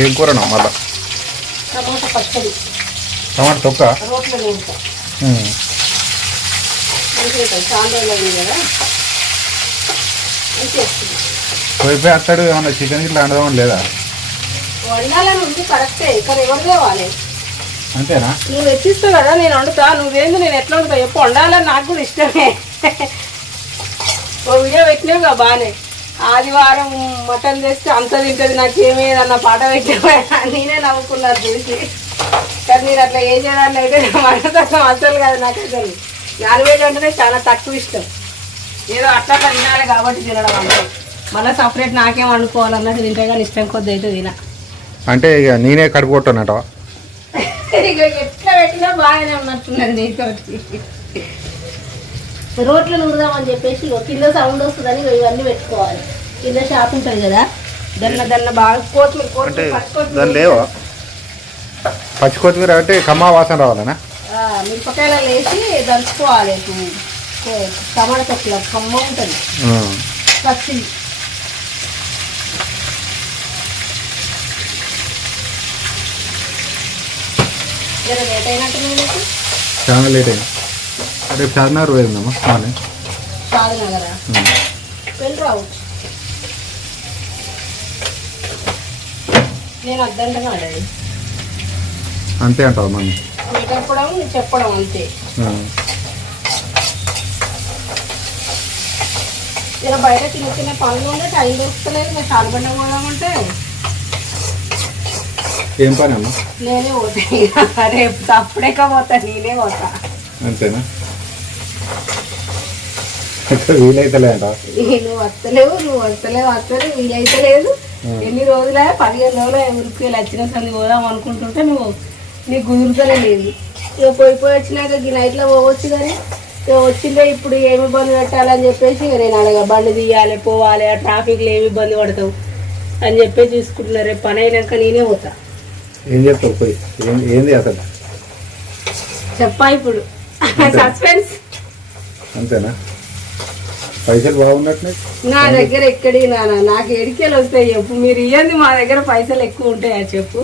ఏం కూరనా మళ్ళా? టమాటా పచ్చడి. టమాటా తొక్క? రోట్లో పోయిపోయి అత్తడు ఏమన్నా చికెన్ ఇట్లా వండదామని లేదా? వండాలని ఉంది కరెక్టే. ఇక్కడ ఎవరు తేవాలి? అంతేనా? నువ్వు తెచ్చిస్తావు కదా నేను వండుతా. నువ్వేంది నేను ఎట్లా వండుతా? చెప్పు వండాలని నాకు కూడా ఇష్టమే. ఓ వీడియో పెట్టినావు కదా బాగానే ఆదివారం మటన్ తెస్తే అంత తింటుంది నాకు ఏమేదన్న పాట పెట్టినా నేనే నవ్వుకున్నాను చూసి. కానీ నేను అట్లా ఏం చేయడానికి అయితే వండుతాను అసలు కాదు నాకు అసలు నాన్ వెజ్ అంటేనే చాలా తక్కువ ఇష్టం. ఏదో అట్లా తినాలి కాబట్టి తినడం అంటే. మళ్ళీ సపరేట్ నాకేం వండుకోవాలన్నట్టు తింటే కానీ ఇష్టం కొద్ది అయితే తిన. అంటే ఇక నేనే కడుపు కొట్టానట ఇక ఎట్లా పెట్టినా బాగానే ఉన్నట్టున్నది నీతోటి. రోట్లు నూరుదామని చెప్పేసి కింద సౌండ్ వస్తుందని ఇవన్నీ పెట్టుకోవాలి. కింద షాప్ ఉంటుంది కదా దన్న దన్న బాగా కొత్తిమీర కొత్తిమీర లేవా? పచ్చి కొత్తిమీర అంటే కమ్మా వాసన రావాలనా? మిరపకాయలు వేసి దంచుకోవాలి టమాటా తొక్కుల కమ్మ ఉంటుంది. పచ్చి. చాలా లేట్ అయింది రేపు చార్మినార్ పోయిందమ్మా మార్నింగ్ అంతే అంటావు మమ్మీ చెప్పడం అంతే. ఇలా బయట చిన్న చిన్న పనులు ఉంటే టైం దొరుకుతలేదు నేను సాలబండ పోదామంటే ఏం పని అమ్మా? నేనే పోతా రేపు తప్పుడేక పోతా నేనే పోతా. అంతేనా? ఇక్కడ వీలైతలే అంట నువ్వు వస్తలేవు నువ్వు వస్తలేవు వస్తలేవు వీలైతే లేదు ఎన్ని రోజులే పదిహేను రోజులు ఊరికి వెళ్ళి వచ్చిన సంది పోదాం అనుకుంటుంటే నువ్వు నీకు కుదురుతలే లేదు. ఇక పోయి పోయి వచ్చినాక ఈ నైట్లో పోవచ్చు కానీ ఇక వచ్చిందే ఇప్పుడు ఏమి ఇబ్బంది పెట్టాలని చెప్పేసి ఇక నేను అడగ బండి తీయాలి పోవాలి ట్రాఫిక్లో ఏమి ఇబ్బంది పడతావు? అని చెప్పేసి చూసుకుంటున్నా రేపు పని అయినాక నేనే పోతా. ఏం చెప్తావు పోయి? ఏంది అసలు? చెప్పా ఇప్పుడు. సస్పెన్స్ అంతేనా? పైసలు బాగున్నట్టున్నాయి నా దగ్గర ఎక్కడి నాన్న నాకు ఎడికెళ్ళి వస్తాయి చెప్పు. మీరు ఇవ్వండి మా దగ్గర పైసలు ఎక్కువ ఉంటాయా చెప్పు.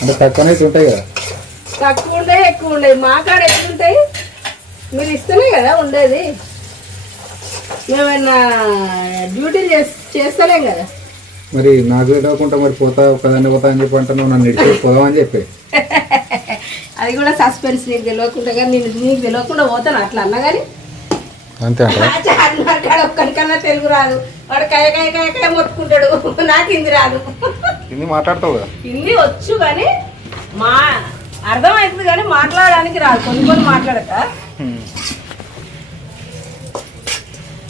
అంటే తక్కువనైతే ఉంటాయి కదా? తక్కువ ఉంటాయి ఎక్కువ ఉండేది మా కాడ ఎక్కువ ఉంటాయి? మీరు ఇస్తేనే కదా ఉండేది. మేమన్నా డ్యూటీలు చేస్ చేస్తలేం కదా. మరి నాకు తెలియకుండా మరి పోతా ఒకదాన్ని పోతా అని చెప్పి అంటున్నావు. నన్ను పోదామని చెప్పి. అది కూడా సస్పెన్స్ నీకు తెలియకుండా కానీ నేను నీకు తెలియకుండా పోతాను అట్లా అన్నా కానీ. అంతే ఒక్కడికన్నా తెలుగు రాదు. వాడు కయ కయ కయ కయ మొత్తుకుంటాడు. నాకు హిందీ రాదు. హిందీ మాట్లాడతావు హిందీ వచ్చు కానీ మా అర్థమవుతుంది కానీ మాట్లాడడానికి రాదు. కొన్ని కొన్ని మాట్లాడక.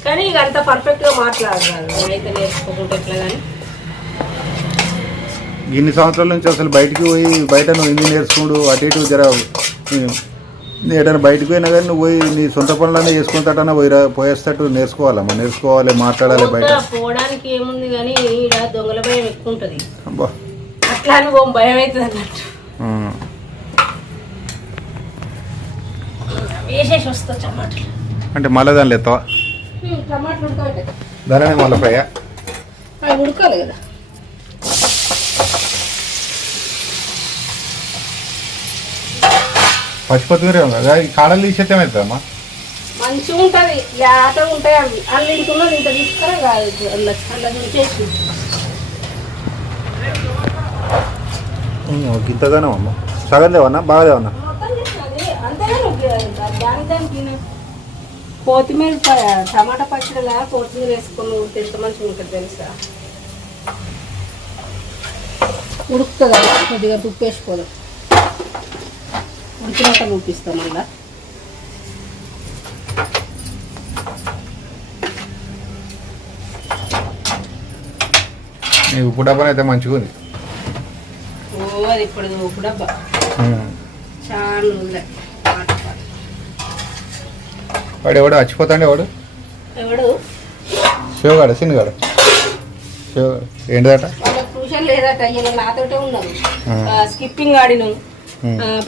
కానీ ఇక అంత పర్ఫెక్ట్గా మాట్లాడరాదు. నేనైతే నేర్చుకోకుంటే ఎట్లా కానీ. ఇన్ని సంవత్సరాల నుంచి అసలు బయటికి పోయి బయట నువ్వు హిందీ నేర్చుకోడు అటు ఇటు జర ఏదైనా బయటకు పోయినా కానీ నువ్వు పోయి నీ సొంత పనులనే చేసుకుంటాటన్నా పోయిరా పోయేస్తట్టు నేర్చుకోవాలమ్మా నేర్చుకోవాలి? మాట్లాడాలి బయట. పోతా, పోవడానికి ఏముంది కానీ ఈడ దొంగల భయం ఎక్కువ ఉంటుంది అబ్బా. అట్లా అని ఓ భయం అవుతుంది అన్నట్టు. ఉమ్. వేసేసి వస్తా టమాటాలు. అంటే మళ్ళీ దానిలో ఎత్తావా? హ్మ్, టమాటాలు మళ్ళీ ఫ్రై అవి ఉడకాలి కదా. పచ్చి కొత్తిమీర ఉంది? కదా ఈ కాడలు తీసేస్తే ఏమవుతుందమ్మా మంచిగా ఉంటుంది. లేత ఉంటాయి అవి. అల్లు ఇంటున్నది ఇంత తీసుకురా కాదు. అల్ల దించేసి ఇంతగానే అమ్మా. సగం లేవన్నా? బాగా లేవన్నా. కొత్తిమీర టమాటా పచ్చడిలా కొత్తిమీర వేసుకొని ఎంత మంచిగా ఉంటుంది తెలుసా? ఉడుకుతుంది? కొద్దిగా వేసుకోదు ఉడికినాక చూపిస్తాం మళ్ళా. నీ ఉప్పు డబ్బాని అయితే మంచిగా ఉంది. ఓ అది ఇప్పుడు ఉప్పు డబ్బా. చాలా ఉంది వాడు ఎవడు? చచ్చిపోతాండి ఎవడు ఎవడు? శివగాడు? సిన్నగాడు? శివగాడు ఏంటిదట? ట్యూషన్ లేదట నాతోటే ఉన్నారు. స్కిప్పింగ్ ఆడిను.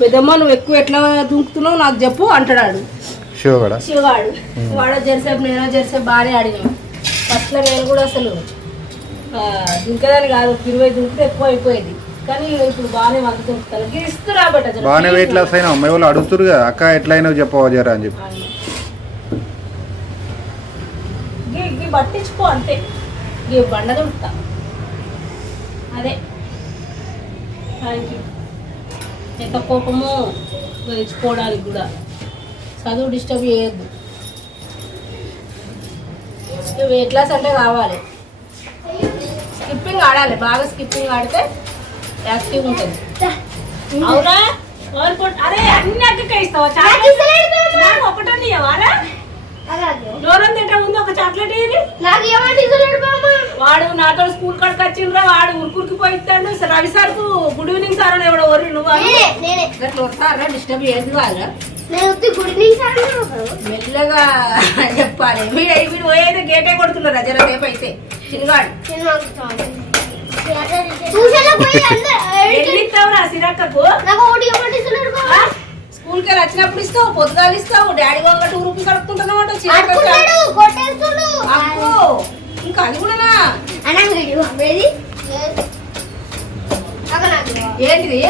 పెద్దమ్మ నువ్వు ఎక్కువ ఎట్లా దూకుతున్నావు నాకు చెప్పు అంటాడు శివగాడ? శివగాడు. వాడో జరిసేపు నేను జరిసేపు బాగానే ఆడినాం. ఫస్ట్లో నేను కూడా అసలు ఆ, దుంకదని కాదు ఇరవై దుంకితే ఎక్కువ అయిపోయేది. కానీ ఇప్పుడు బాగానే గిరిస్తూ రాబట్ట జర. బాగానే వెయిట్ లాస్ అయినా అమ్మాయి వాళ్ళు అడుగుతురు కదా అక్క ఎట్లయినా చెప్పవా జరా అని చెప్పి. పట్టించుకో అంతే. బండ దుంకుతా. అదే. థ్యాంక్ యూ ఎంత కోపమో తెచ్చుకోవడానికి కూడా. చదువు డిస్టర్బ్ చేయొద్దు. వెయిట్ లాస్ అంటే కావాలి. స్కిప్పింగ్ ఆడాలి. బాగా స్కిప్పింగ్ ఆడితే యాక్టివ్ ఉంటుంది. అవునా? అరే అన్ని అక్కకే ఇస్తావా? ఒకటే ఇవ్వాలా దూరం తింటే ముందు ఒక చాక్లెట్ వాడు నాతో స్కూల్ కాడికి వచ్చిండ్రా వాడు ఉరుకురికి పోయిస్తాడు. రవి సార్కు గుడ్ ఈవినింగ్ సార్ అని ఎవడో ఒర్రి నువ్వు గట్ల వస్తారా డిస్టర్బ్ చేయదు వాళ్ళ నేను ఉత్తి గుడి నుంచి అన్నాను మెల్లగా చెప్పాలి. వీడు వీడు పోయేది గేటే కొడుతున్నారు జర సేపు అయితే. అందరూ ఎన్ని ఇస్తావురా సిరక్కకు? నాకు ఒకటి ఏమంటే ఇస్తలేడు బామ్మ స్కూల్కి వచ్చినప్పుడు ఇస్తావు పొద్దుగాలు ఇస్తావు. డాడీ వాళ్ళ టూ రూపీస్ అడుగుతుంటున్నావు ఇంకా అది కూడానా ఇవ్వు. ఏంటిది.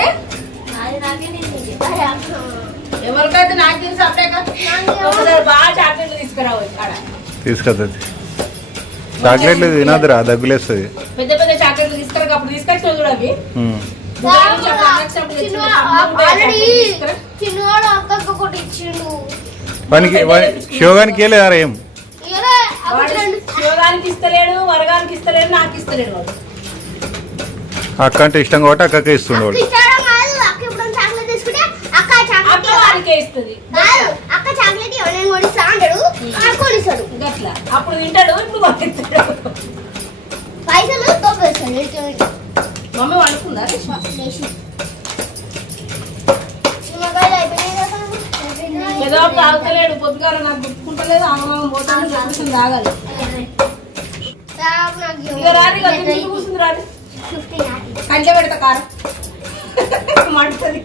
ఎవరికైతే నాకు తెలుసు అప్పుడే బాగా చాక్లెట్లు తీసుకురావు ఇక్కడ. తీసుకొస్తుంది చాక్లెట్లు తినద్దురా దగ్గులేస్తుంది. పెద్ద పెద్ద చాక్లెట్లు తీసుకురా అప్పుడు తీసుకొచ్చిన చూడు వానికి శివగానికి వెళ్ళేదారా ఏం? ఇస్తలేడు వరగానికి ఇస్తలేడు నాకు ఇస్తలేడు వాడు. అక్క అంటే ఇష్టం కాబట్టి అక్కకే ఇస్తుండే అక్క వాడు ఇచ్చాడు కాదు అక్క ఇప్పుడు చాక్లెట్ తీసుకుంటే అక్క చాక్లెట్ అక్క వాడికే ఇస్తుంది కాదు అక్క చాక్లెట్ ఇవ్వ నేను కొనిస్తా అంటాడు అక్క కొనిస్తాడు గట్లా అప్పుడు తింటాడు ఇప్పుడు పంపిస్తాడు పైసలు తొప్పేస్తాడు ఇటు ఇటు. మమ్మీ వండుకుందా రేష్మ? లేచి. నిమ్మకాయలు అయిపోయినాయి కదా? అయిపోయినాయి. ఏదో తాగుతలేడు పొద్దుగాల నాకు గుర్తుకుంటలేదు ఆగమాగం పోతాను చెప్పేసి తాగాలి. ఇక కూర్చుంది. కంచె పెడతా కారం. మంటది.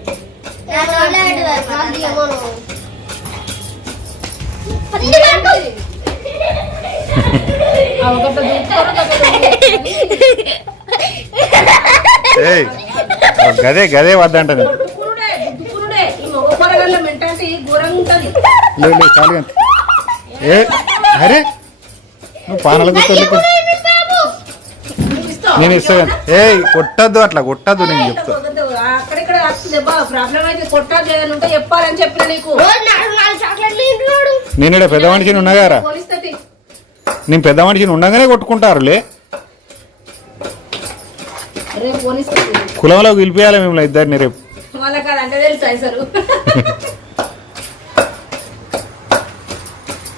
గదే గదే వద్దంట నేను ఉంటది. లేదు ఖాళీ అంత. ఏ అరే నువ్వు పానల గుర్తు? నేను ఇస్తాను ఏయ్ కొట్టద్దు అట్లా కొట్టద్దు నేను చెప్తా. అక్కడిక్కడ ప్రాబ్లం అయితే చెప్పాలని చెప్పిన నీకు. నేను ఇక్కడ పెద్ద మనిషిని ఉన్నగారా? నేను పెద్ద మనిషిని ఉండగానే కొట్టుకుంటారులే కులంలో పిలిపియాలి మిమ్మల్ని ఇద్దరిని రేపు. వాళ్ళకి తెలుసు అసలు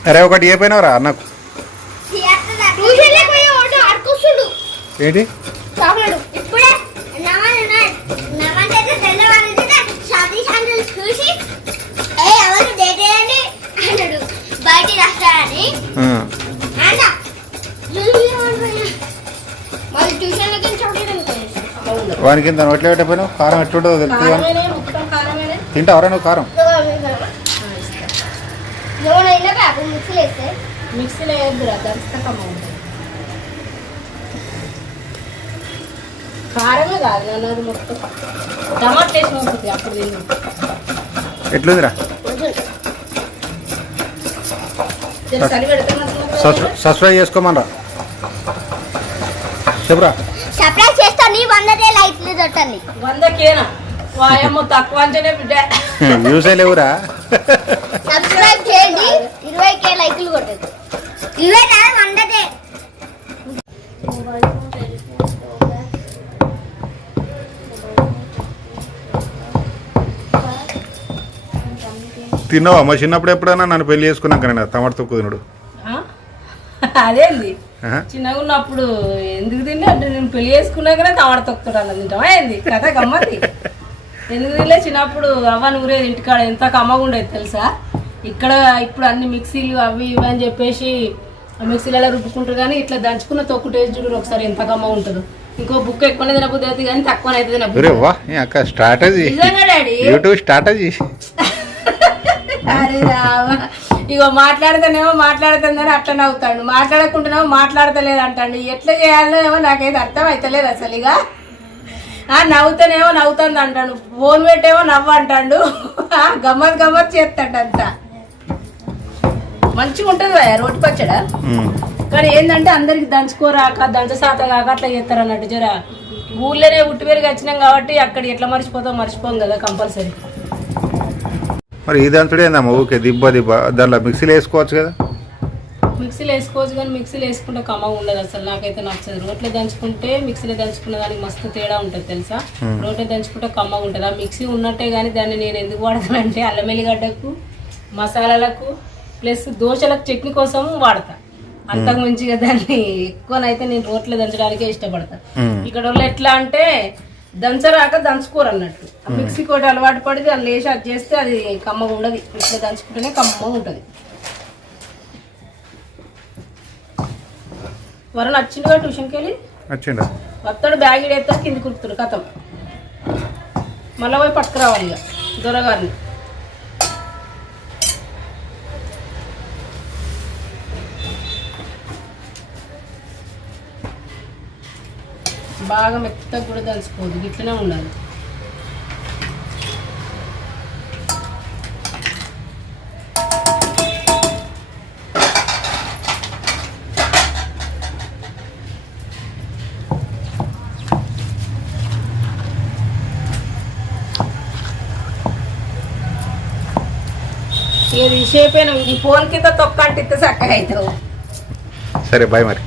అరే ఒకటి ఏ పోయినవరా నాకు ఏంటి? ఇప్పుడే నమన్ నమన్ అయితే తెల్లవారితే షాదీ శాండల్ చూసి ఏ మిక్సీలు వేస్తే మిక్సీలో వేద్దురా దంచుతా కమ్మ ఉంటుంది కారమే కాదు నన్ను అది మొత్తం టమాటా వేసిన ఉంటుంది అప్పుడు తింది ఎట్లుందిరా? సబ్స్క్రైబ్ చేసుకోమనరా. చెప్పురా. సర్ప్రైజ్ చేస్తాను వందటే లైట్లు తొట్టండి వందకేనా? వాయమ్మ తక్కువ అంటేనే బిడ్డ. వ్యూసే లేవురా. సబ్స్క్రైబ్ చేయండి. ఇరవై కే లైకులు కొట్టండి ఇరవై కాదు వందటే తిన్నావా? మా చిన్నప్పుడు ఎప్పుడైనా నన్ను పెళ్ళి చేసుకున్నాక నేను ఆ? అదేంది? ఆహా. చిన్నగా ఉన్నప్పుడు ఎందుకు తిన్నా? అంటే నేను పెళ్ళి చేసుకున్నాకనే తవాడ తొక్కుతాడు అలా తింటావా ఏంది? కథ గమ్మతి ఎందుకు తినలే? చిన్నప్పుడు అవ్వ నూరేది ఇంటికాడ. ఎంత కమ్మగా ఉండేది తెలుసా? ఇక్కడ ఇప్పుడు అన్ని మిక్సీలు అవి ఇవి అని చెప్పేసి మిక్సీలలో రుబ్బుకుంటారు కానీ ఇట్లా దంచుకున్న తొక్కు టేస్ట్ చూడు ఒకసారి ఎంత కమ్మ ఉంటుందో. ఇంకో బుక్ ఎక్కువనే తినబుద్ది అవుతుంది కానీ తక్కువనే అవుతుంది ఒరే తినబుద్ది వా ఏ అక్క స్ట్రాటజీ. యూట్యూబ్ అరే రావా ఇగో మాట్లాడితేనేమో మాట్లాడుతుందని అట్లా నవ్వుతాడు. మాట్లాడకుండానేమో మాట్లాడతలేదు అంటాడు. ఎట్లా చేయాలో ఏమో నాకైతే అర్థం అవుతలేదు అసలు ఇక ఆ, నవ్వుతానేమో నవ్వుతుంది అంటాడు. ఫోన్ పెట్టేమో నవ్వు అంటాడు. గమ్మత్ గమ్మత్ చేస్తాడు అంతా మంచిగా ఉంటుంది రోటి పచ్చడా. కానీ ఏంటంటే అందరికి దంచుకోరాక దంచసాత కాక అట్లా చేస్తారు అన్నట్టు జర. ఊళ్ళోనే ఉట్టి పెరిగి వచ్చినాం కాబట్టి అక్కడ ఎట్లా మర్చిపోతాం మర్చిపోం కదా కంపల్సరీ. మరి ఈ దంచుడు ఊకే దిబ్బ దిబ్బ దాంట్లో మిక్సీలో వేసుకోవచ్చు కదా? మిక్సీలో వేసుకోవచ్చు కానీ మిక్సీలో వేసుకుంటే కమ్మగా ఉండదు అసలు నాకైతే నచ్చదు. రోట్లో దంచుకుంటే మిక్సీలో దంచుకున్న దానికి మస్తు తేడా ఉంటుంది తెలుసా? రోట్లో దంచుకుంటే కమ్మగా ఉంటుంది. ఆ మిక్సీ ఉన్నట్టే కానీ దాన్ని నేను ఎందుకు వాడతానంటే అల్లం ఎల్లిగడ్డకు మసాలాలకు ప్లస్ దోశలకు చట్నీ కోసం వాడతా. అంతకు మించిగా దాన్ని ఎక్కువనైతే నేను రోట్లో దంచడానికే ఇష్టపడతా. ఇక్కడ వాళ్ళు ఎట్లా అంటే దంచరాక దంచుకోరు అన్నట్టు మిక్సీ కోటి అలవాటు పడితే అది లేచి అది చేస్తే అది కమ్మగా ఉండదు. ఇట్లా దంచుకుంటేనే కమ్మగా ఉంటుంది. వరుణ్ వచ్చిండుగా ట్యూషన్కి వెళ్ళి? వస్తాడు బ్యాగ్ ఇడేస్తాడు కింది కుడుతుడు కథం. మళ్ళీ పోయి పట్టుకురావాలి ఇక దొరగారిని. బాగా మెత్తగా కూడా దంచుకోవద్దు ఇట్లనే ఉండాలి. ఇది షేప్ అయినా ఈ ఫోన్ కింద తొక్క అంటే చక్కగా అవుతావు. సరే బాయ్ మరి.